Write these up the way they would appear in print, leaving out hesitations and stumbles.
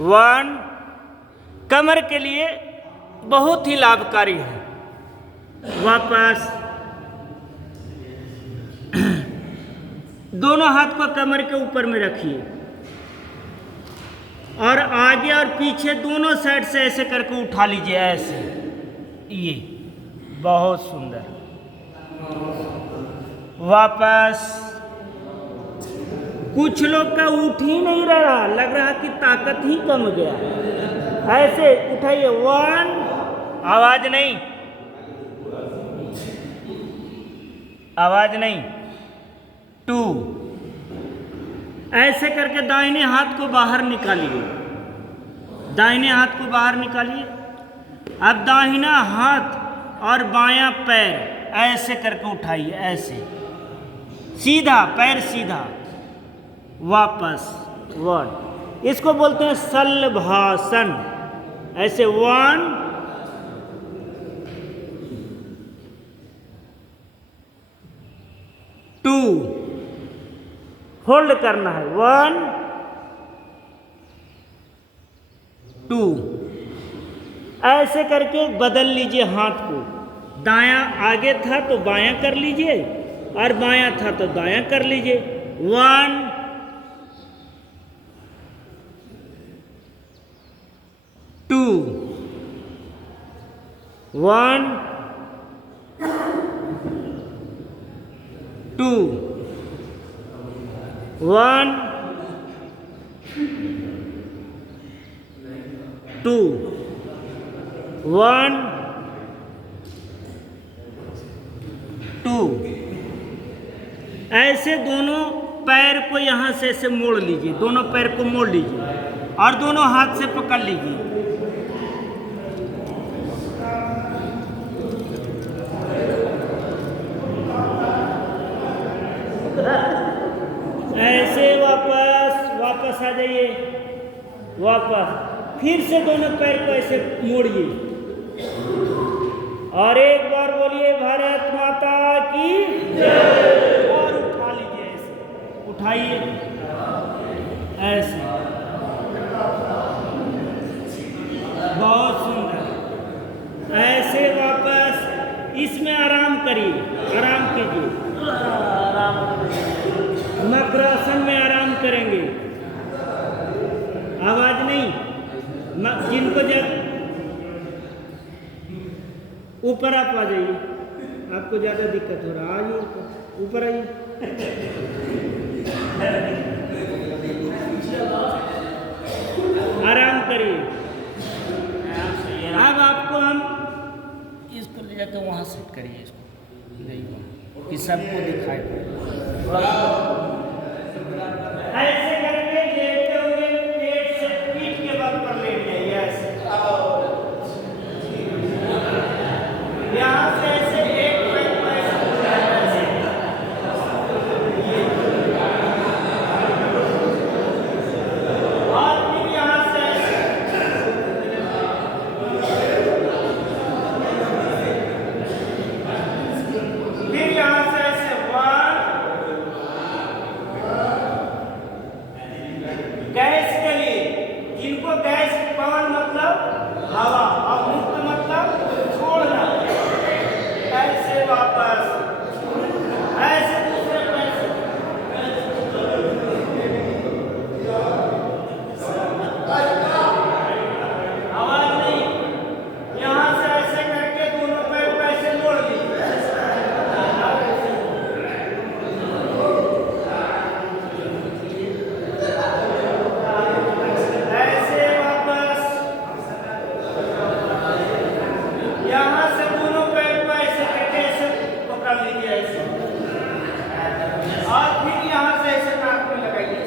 One कमर के लिए बहुत ही लाभकारी है। वापस दोनों हाथ को कमर के ऊपर में रखिए और आगे और पीछे दोनों साइड से ऐसे करके उठा लीजिए, ऐसे। ये बहुत सुंदर। वापस कुछ लोग का उठ ही नहीं रहा, लग रहा कि ताकत ही कम गया। ऐसे उठाइए, वन, आवाज नहीं, आवाज नहीं, टू। ऐसे करके दाहिने हाथ को बाहर निकालिए, दाहिने हाथ को बाहर निकालिए। अब दाहिना हाथ और बायां पैर ऐसे करके उठाइए, ऐसे सीधा, पैर सीधा। वापस वन, इसको बोलते हैं शलभासन। ऐसे वन, टू, होल्ड करना है, वन, टू। ऐसे करके बदल लीजिए हाथ को। दायां आगे था तो बायां कर लीजिए और बायां था तो दायां कर लीजिए। One, two, one, two, one, two, one, two. ऐसे दोनों पैर को यहां से ऐसे मोड़ लीजिए, दोनों पैर को मोड़ लीजिए और दोनों हाथ से पकड़ लीजिए। ऐसे वापस आ जाइए। वापस फिर से दोनों पैर को ऐसे मोड़िए और एक बार बोलिए भारत माता की जय। और उठा लीजिए, ऐसे उठाइए, ऐसे। बहुत सुंदर। ऐसे वापस इसमें आराम करिए, आराम कीजिए। मकरासन में आराम करेंगे, आवाज नहीं। जिनको जब ऊपर आप आ जाइए, आपको ज्यादा दिक्कत हो रहा, आइए ऊपर आइए। आराम करिए। अब आपको हम इसको ले जाकर वहां सेट करिए, इसको नहीं कि सबको दिखाई पड़े। ऐसे करके लेटते हुए पेट से पीठ के बल पर लेट जाइए, ऐसे। यहाँ से ऐसे एक पैर को ऐसे और फिर यहाँ से फिर यहाँ से ऐसे वन। गैस के लिए, जिनको गैस पवन मतलब हवा और मुक्त मतलब छोड़ना, ऐसे वापस, ऐसे दूसरे पैसे। आवाज नहीं। यहाँ से ऐसे करके दोनों पैर को ऐसे मोड़ लीजिए, ऐसे वापस। यहाँ से दोनों पैर को ऐसे करके ऐसे पकड़ लीजिए, ऐसे। और फिर यहाँ से ऐसे नाक में लगाइए।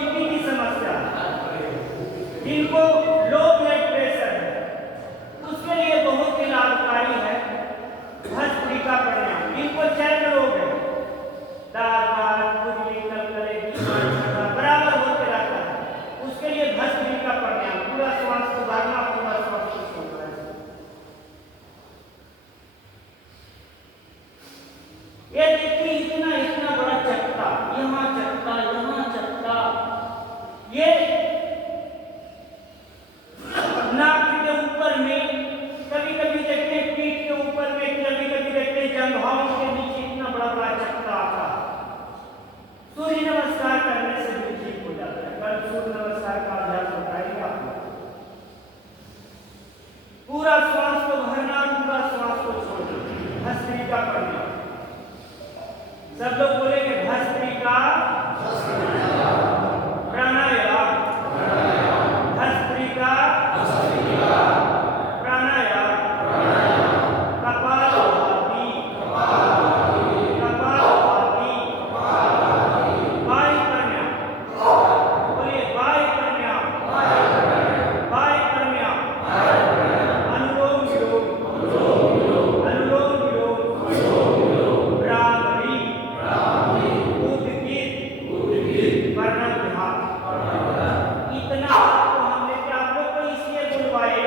बीपी की समस्या है, जिनको लो ब्लड प्रेशर है, उसके लिए बहुत ही लाभकारी है भस्त्रिका प्राणायाम। जिनको चर्म रोग है, दांत खुजली कलकले बराबर होते रहता है, उसके लिए भस्त्रिका प्राणायाम पूरा श्वास को भरना, पूरा श्वास को छोड़ना है। ये देखिए इतना इतना बड़ा चक्का, यहाँ चक्का, यहाँ चक्का, ये नाक के ऊपर में, कभी कभी देखते हैं पीठ के ऊपर में, कभी कभी देखते हैं जंघाओं के नीचे इतना बड़ा बड़ा चक्का आता है। सूर्य नमस्कार करने से भी ठीक हो जाता है। कल सूर्य नमस्कार का अभ्यास बताइए आपको। पूरा श्वास को भरना, पूरा श्वास को छोड़ना, भस्त्रिका प्राणायाम। सब लोग बोलेंगे भस्त्रिका प्राणायाम, भस्त्रिका प्राणायाम, कपालभाति, कपालभाति, वायु प्राणायाम, बोलिए वायु प्राणायाम, वायु प्राणायाम, अनुलोम विलोम, अनुलोम विलोम, भ्रामरी, उद्गीत, वर्णाभ्यास। इतना आपको हमने आप लोग को इसलिए बुलवाए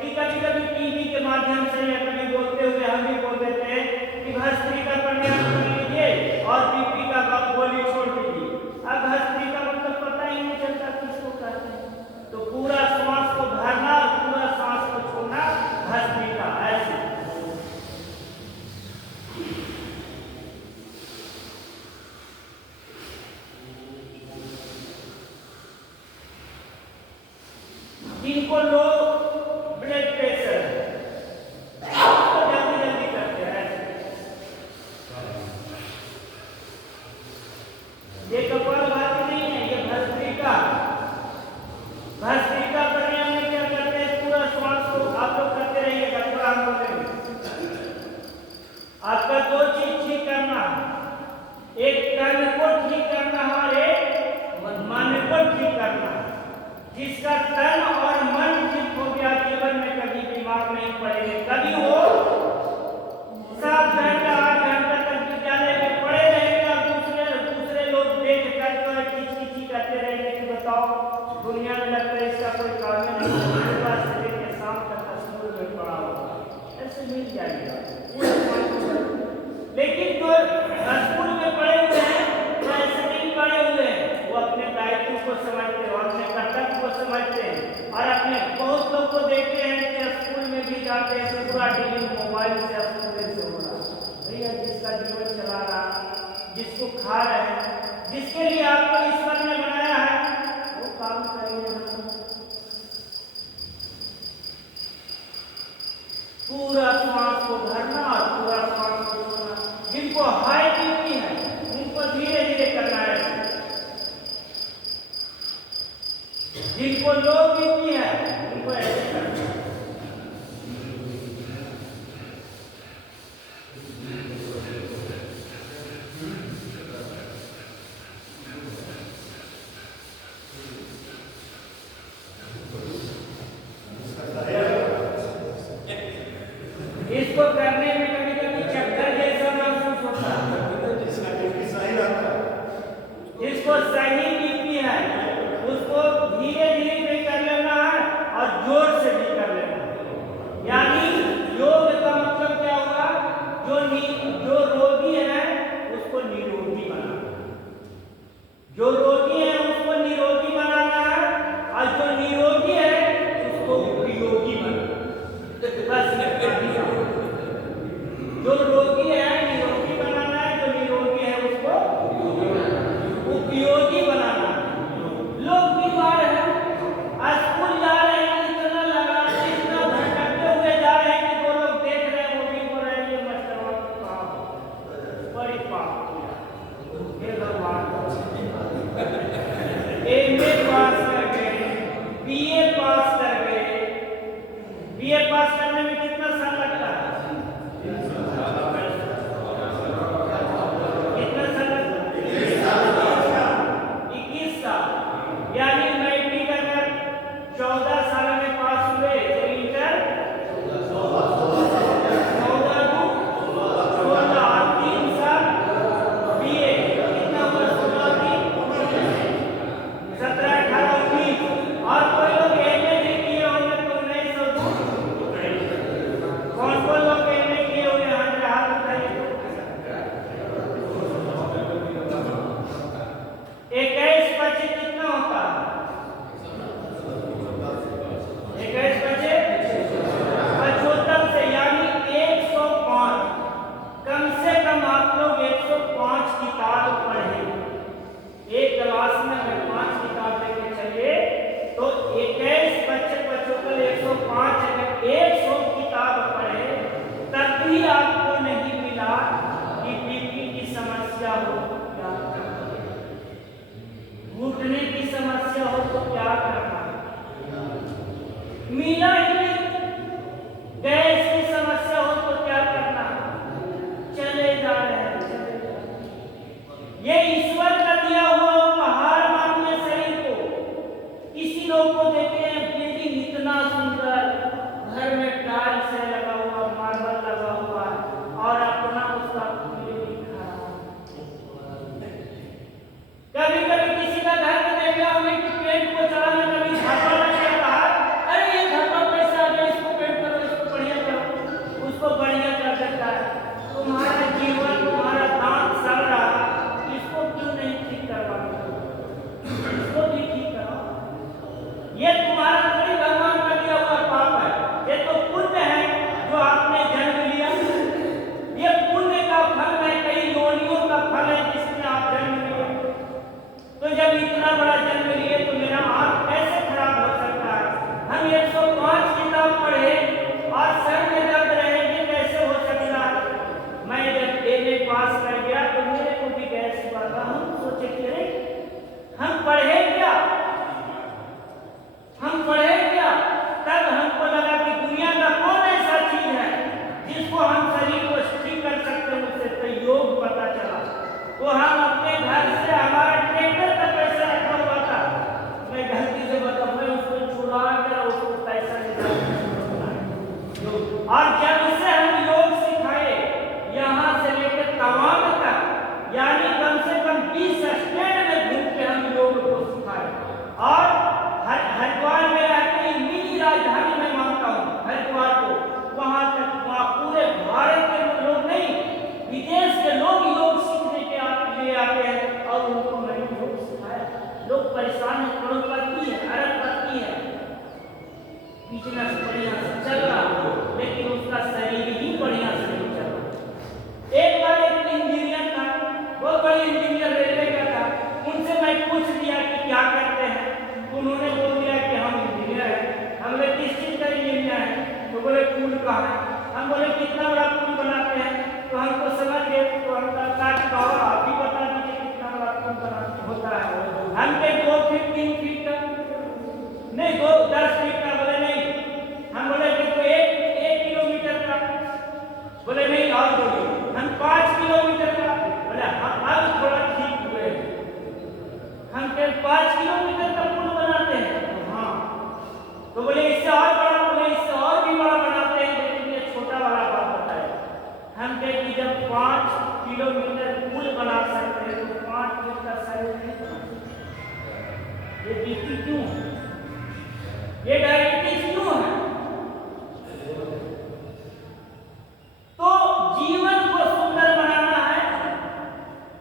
कि कभी कभी टीवी के माध्यम से या कभी बोलते हुए हम भी बोल देते हैं कि भस्त्रिका प्राणायाम कर लीजिए और बीपी का गोली छोड़ दीजिए। अब भस्त्रिका मतलब पता ही नहीं चलता किसको कहते हैं। तो पूरा श्वास को भरना, पूरा सांस को छोड़ना, भस्त्रिका ऐसे। जिनको लो ब्लड प्रेशर है, उसको जल्दी जल्दी करते हैं। ये कपालभाति नहीं है, ये भस्त्रिका। भस्त्रिका प्राणायाम में क्या करते हैं, पूरा श्वास को आप लोग करते रहिएगा, थोड़ा हम बोलेंगे। आपका दो चीज ठीक करना है, एक तन को ठीक करना है और एक मन को ठीक करना है। जिसका तन और मन ठीक हो गया, जीवन में कभी बीमार नहीं पड़ेंगे। कभी वो 7 घंटा 8 घंटा तक विद्यालय में पढ़े रहेंगे और दूसरे लोग देख कर किचकिची करते रहेंगे कि बताओ दुनिया में लगता है इसका कोई काम नहीं, सुबह से लेकर शाम तक स्कूल में पढ़ा होगा, ऐसे मिल जाएगा। लेकिन जो स्कूल में पढ़े हुए हैं वो ऐसे नहीं पढ़े हुए हैं, वो अपने दायित्व को समझते हैं और अपने कर्तव्य को समझते हैं। और अपने बहुत लोग को देखते हैं कि स्कूल में भी जाते हैं तो पूरा डीलिंग मोबाइल से स्कूल से हो रहा है। भैया जिसका जीवन चला रहा, जिसको खा रहे हैं, जिसके लिए आपको ईश्वर ने बनाया है, वो काम करेंगे। पूरा श्वास को भरना और पूरा श्वास को छोड़ना। जिनको हाई बीपी है उनको धीरे धीरे करना है, जिनको लो बीपी है उनको ऐसे करना है। इसको करने में कभी कभी चक्कर जैसा महसूस होता है, जिसको सही बीपी है उसको धीरे धीरे भी कर लेना है और जोर से भी यानी मैट्रिक अगर 14 साल में पास हुए तो इंटर 14 को 16 और 3 साल बीए, कितना हुआ? 16 की 17 18 19। और कोई लोग एमए भी किए होंगे तो 1902। कौन कौन लोग एमए किए हुए हैं? हाथ उठाइए। 21 बचे कितना होता है? 21 बचे 75 से, यानी 105। कम से कम आप लोग 105 किताब पढ़े। एक क्लास में अगर 5 किताब लेके चलिए तो 21 बच्चे 75 105, अगर 100 किताब पढ़े तब भी आपको नहीं मिला कि बीपी की समस्या हो तो क्या करना, घुटने की समस्या हो तो क्या करना, मिला ही नहीं। गैस की समस्या हो तो क्या करना, चले जा रहे हैं, चले जा रहे हैं। ये ईश्वर का दिया हुआ उपहार मानिए शरीर को। किसी लोग को देखे हैं बिल्डिंग इतना सुंदर, घर में टाइल्स से लगा हुआ, मार्बल लगा हुआ, और अपना उसका बिल्डिंग खराब। कभी कभी किसी का घर में देखा हमें कि पेंट को चलाने कभी झापा लग जाता है, अरे ये झापा कैसे आ गया, इसको पेंट करो, इसको बढ़िया करो, उसको बढ़िया कर देता है। तुम्हारा जीवन, तुम्हारा दांत सड़ रहा, इसको क्यों नहीं ठीक करवाना? इसको भी ठीक करो। ये तुम्हारा थोड़ी भगवान का दिया हुआ पाप है, ये तो पुण्य है जो आपने जन्म लिया। ये पुण्य का फल है, कई योनियों का फल है जिसमें आप जन्म लिए। तो जब इतना बड़ा जन्म लिए तो मेरा आंख कैसे खराब हो सकता है? हम 105 किताब पढ़े और सर में दर्द रहेगी, कैसे हो सकता है? मैं जब एमए पास कर गया तो मेरे को भी गैस हुआ था। हम सोचे कि अरे हम पढ़े क्या, हम पढ़े क्या? तब हमको लगा कि दुनिया का कौन ऐसा चीज है जिसको हम शरीर को ठीक कर सकते हैं। उससे तो योग पता चला। तो हम अपने घर से, हमारा ट्रैक्टर का पैसा रखा हुआ था, मैं गलती से बता, मैं उसको चुरा कर उसको पैसा निकाल, और जब से हम योग सिखाए यहाँ से लेकर तवांग तक, यानी कम से कम 20 स्टेट में घूम के हम योग को सिखाए। और हरिद्वार में रहती मिनी राजधानी में मानता हूँ हरिद्वार को, वहाँ तक वहाँ पूरे भारत के लोग नहीं, विदेश के लोग योग सीखने के लिए आते हैं, और उनको मैंने योग सिखाया। लोग परेशान है, करोड़पति है, अरबपति है, बिजनेस बढ़िया से चल रहा हो, लेकिन उसका शरीर ही बढ़िया से नहीं चल रहा। एक बार एक इंजीनियर था, बहुत बड़े इंजीनियर रेलवे का था, उनसे मैं पूछ दिया कि क्या करते हैं? उन्होंने बोल दिया कि हम इंजीनियर हैं। हम बोले किस चीज का इंजीनियर है? तो बोले पुल का है। हम बोले कितना बड़ा पुल बनाते हैं? तो हमको समझ गए, तो हम कहा आप ही बता दीजिए कितना बड़ा पुल बनाते होता है। हम के 2 फीट 3 फीट का नहीं, 10 फीट का। बोले नहीं। हम बोले कि तो 1 किलोमीटर का। बोले नहीं, और बोलिए। हम 5 किलोमीटर का। बोले हाँ, अब थोड़ा ठीक हुए। हम के 5 किलोमीटर का पुल बनाते हैं। हाँ। तो बोले इससे और बड़ा, बोले इससे और भी बड़ा बनाते हैं, लेकिन ये छोटा वाला बात बताए। हम कहे कि जब 5 किलोमीटर पुल बना सकते हैं तो 5 फीट का शरीर नहीं बना सकते। ये बीपी क्यों है? ये डायबिटीज क्यों है? तो जीवन को सुंदर बनाना है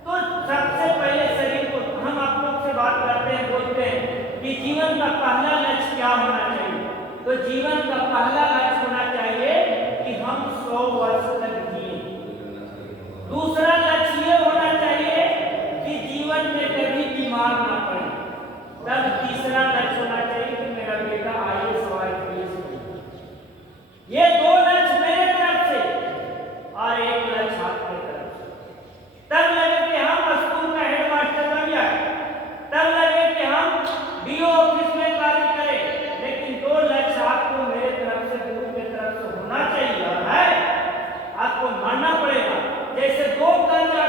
तो सबसे पहले शरीर को, हम आप लोग से बात करते हैं, बोलते हैं कि जीवन का पहला लक्ष्य क्या होना चाहिए? तो जीवन का पहला लक्ष्य होना चाहिए कि हम 100 वर्ष तक जिए। दूसरा लक्ष्य ये होना चाहिए कि जीवन में कभी बीमार ना पड़े। तब तीसरा लक्ष्य होना चाहिए कि मेरा बेटा IAS और IPS। ये 2 लक्ष्य मेरे तरफ से और 1 लक्ष्य आपकी तरफ से। तब लगे कि हम स्कूल का हेडमास्टर बन जाए, तब लगे कि हम DO ऑफिस में कार्य करें, लेकिन 2 लक्ष्य आपको मेरे तरफ से, गुरु के तरफ से होना चाहिए। और है, आपको मानना पड़ेगा। जैसे 2 कंधा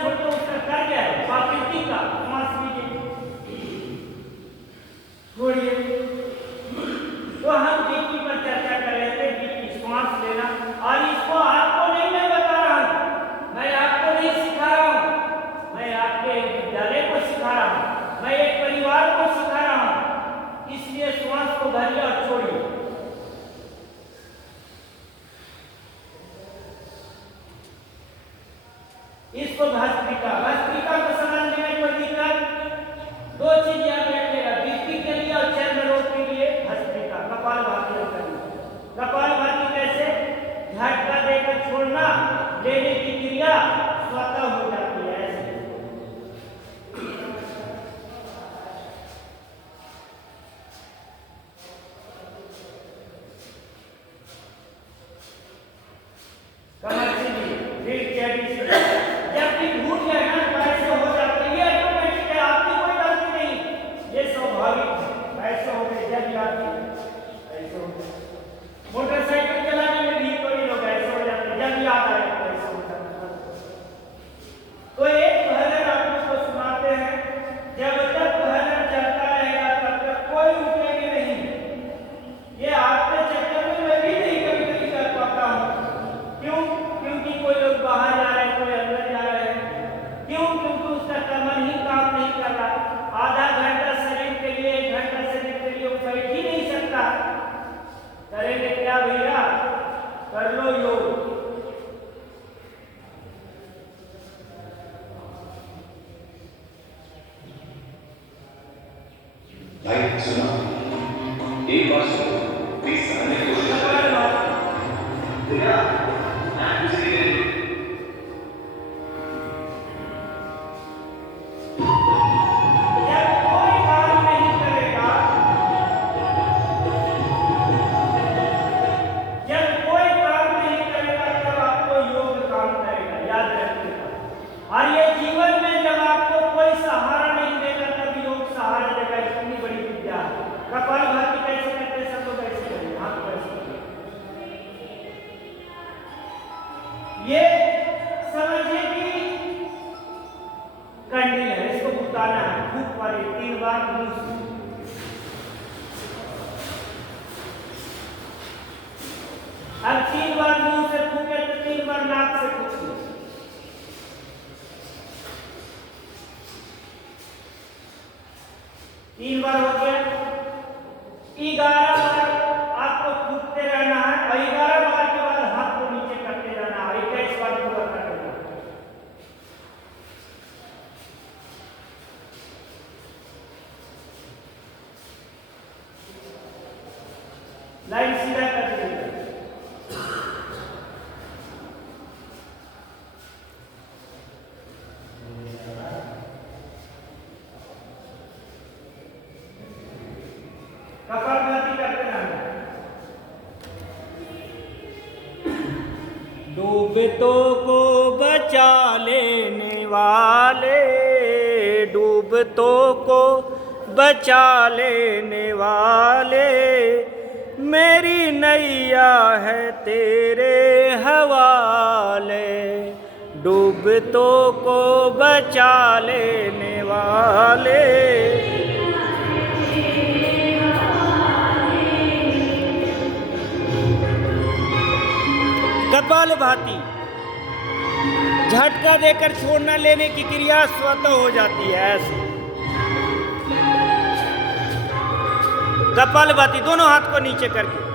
छोड़ते उसका कर गया है प्रकृति का श्वास लीजिए, छोड़िए। तो हम बीपी पर चर्चा कर रहे थे, बीपी श्वास लेना, और इसको आपको नहीं मैं बता रहा हूं, मैं आपको नहीं सिखा रहा हूं, मैं आपके विद्यालय को सिखा रहा हूं, मैं एक परिवार को सिखा रहा हूं। इसलिए श्वास को भरिए और छोड़िए। इसको भस्त्रिका, भस्त्रिका को समझने में कोई दिक्कत? दो चीज याद रखिएगा, बीपी के लिए और चर्म रोग के लिए भस्त्रिका, कपालभाति करना। कपालभाति कैसे? झटका देकर छोड़ना, लेने की क्रिया स्वतः हो जाती है। ऐसे कमर से भी, फिर चेहरे से, जब भी घूट जाए ना तो ऐसे हो जाता है। ये ऑटोमेटिक है, आपकी कोई गलती नहीं, ये स्वाभाविक है। ऐसे हो गए जब याद ऐसे हो गए। मोटरसाइकिल चलाने में भी कोई लोग ऐसे हो जाते हैं, जब याद आए तो ऐसे हो जाता है। तो एक भजन आप लोग को सुनाते हैं, जब तक भजन चलता रहेगा तब तक कोई उठेंगे नहीं। ये आपके चक्कर में मैं भी नहीं कभी कभी कर पाता हूँ। क्यों? क्योंकि कोई लोग बाहर जा रहे हैं, कोई अंदर जा रहे हैं। क्यों? क्योंकि उसका कमर ही काम नहीं कर रहा। आधा घंटा शरीर के लिए, 1 घंटा शरीर के लिए वो बैठ ही नहीं सकता। करेंगे क्या भैया? कर लो योग। भाई सुनो, एक बार सुनो, प्लीज समझने की कोशिश करें। भैया मैं कुछ नहीं करेंगे। जब कोई काम नहीं करेगा, जब कोई काम नहीं करेगा तब आपको योग काम करेगा, याद रखिएगा। और ये जीवन में जब आपको कोई सहारा नहीं देगा तब योग सहारा देगा। इतनी बड़ी विद्या है। कपालभाति कैसे करते हैं? सब लोग ऐसे करें, हाथ कैसे करें? ये समझिए कि कंडील है, इसको बुताना है, फूंक मारिए 3 बार मुंह से। अब 3 बार मुंह से फूके तो 3 बार नाक से फूकिए। 3 बार हो गया। 11 बार आपको फूकते रहना है, और 11 बार के बाद हाथ को नीचे करते रहना है। 21 बार पूरा करना है। लाइन सीधा कर दीजिए। कपालभाति करते रहना। डूबतों को बचा लेने वाले, डूबतों को बचा लेने वाले, मेरी नैया है तेरे हवाले। डूबतों को बचा लेने वाले, कपालभाति, झटका देकर छोड़ना, लेने की क्रिया स्वतः हो जाती है। ऐसे कपालभाति, दोनों हाथ को नीचे करके।